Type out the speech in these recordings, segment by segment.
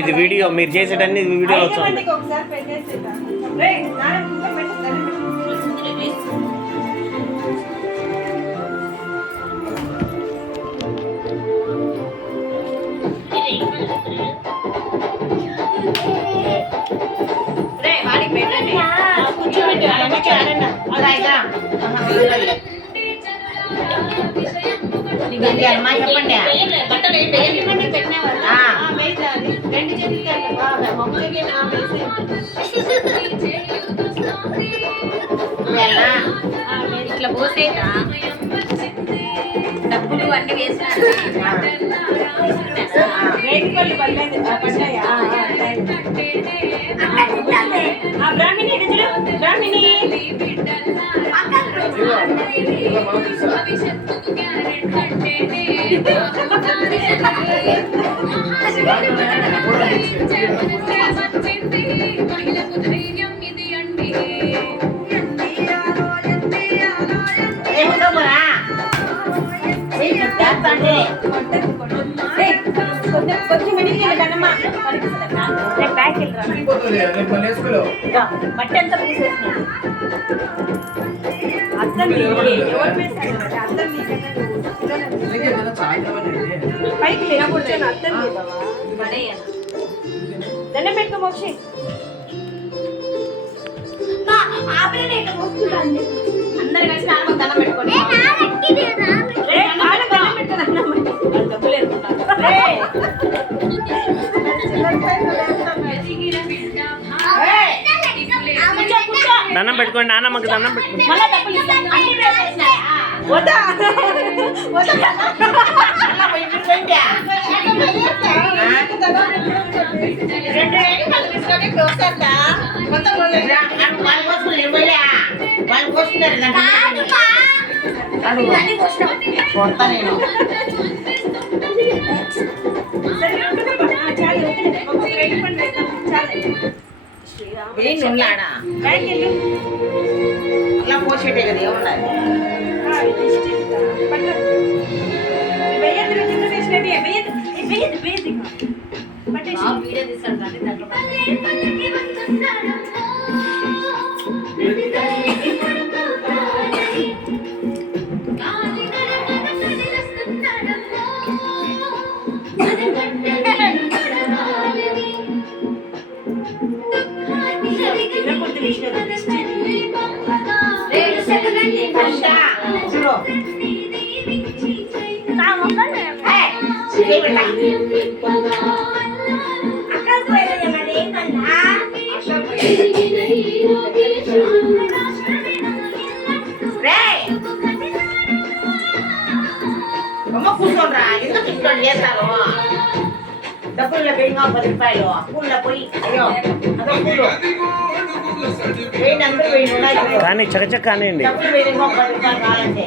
ఇది వీడియో మీరు చేసేటన్ని వీడియో ఒకసారి చెప్పండి ఇట్లా పోసేదా డబ్బులు అన్ని వేసినారు బ్రాహ్మిణి బ్రాహ్మిణి కొంచెం బట్టి ఎంత పూసేసిన పైకి లేకూడదు అర్థం దండం పెట్టుకో మోక్షి అందరు కలిసి నాలుగు దండం పెట్టుకోండి దండం పెట్టుకోండి నాన్నమ్మకి దండం పెట్టుకోండి అలా పోసేటే కదా ఏమన్నారు వీడియో తీసాను కానీ దాంట్లో కూర్చోండ్రా ఎందుకు ఇష్టం చేస్తారు డబ్బుల్లో వేయంగా 10 రూపాయలు పూల్లో పోయి అయ్యో అదో పూలు వేయండి అందరూ వేయండి ఉన్నాయి కానీ చకచక్ కానివ్వండి డబ్బులు వేయంగా 10 రూపాయలు కావాలంటే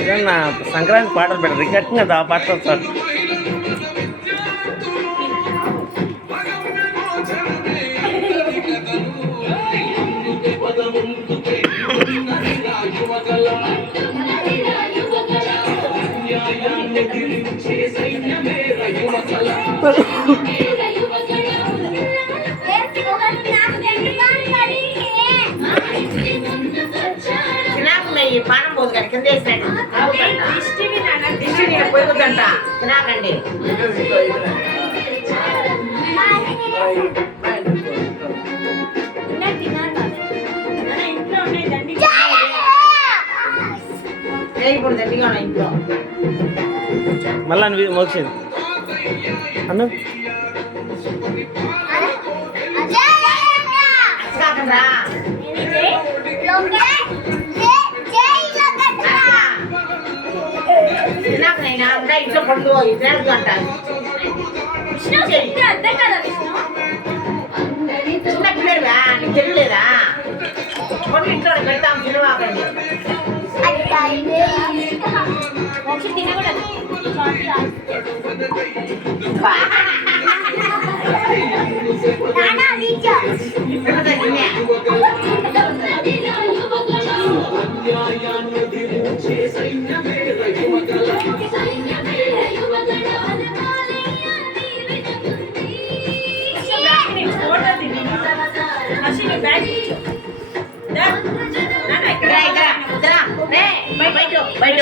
ఏదన్నా సంక్రాంతి పాటలు పెట్టారు రికార్డింగ్ అది ఆ పాటలు సార్ పానం పోదు కానీ కింద వేసినట్టు పోయిపోతుందంట తినాకండి ఇప్పుడు దండిగా ఉన్నాయి ఇంట్లో మళ్ళీ మోక్షింది అన్న కాకుండా తినాకనైనా ఇంకా ఇంట్లో పండు తినదు అంటారు విష్ణు చెప్తే అర్థం కదా విష్ణు. చిన్న పిల్లడువా నీకు తెలియలేదా పండు ఇంట్లో పెడతాం తినవాకండి మోక్షి తినకూడదు. ఫోటో తిని మనిషి బ్యాగ్ కూర్చో. దా. నాన్న ఇక్కడ బయట బయట